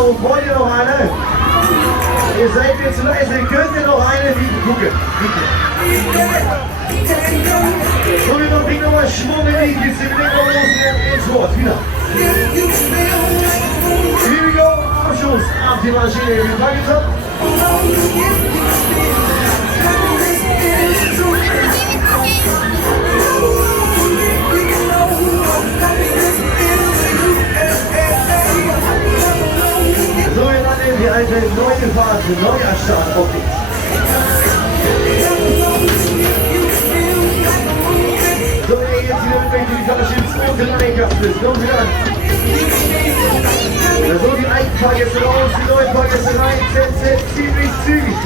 So, wollt ihr noch eine? Ihr seid mir zu leise, könnt ihr noch eine bieten? Gucke, bitte. So, wir noch bringen nochmal Schwung in die Kiste. Wir legen noch los ins Wort. Wieder. Here we go. Abschuss ab die Maschine. Wir packen es ab. So, wir landen die alte neue Phase, neuer Start auf dich. So, ey, jetzt wieder mit die Flasche ins zweite Leihgast. Kommen Sie an. So, die alten Fahrgäste raus, die neuen Fahrgäste rein. Ziemlich zügig.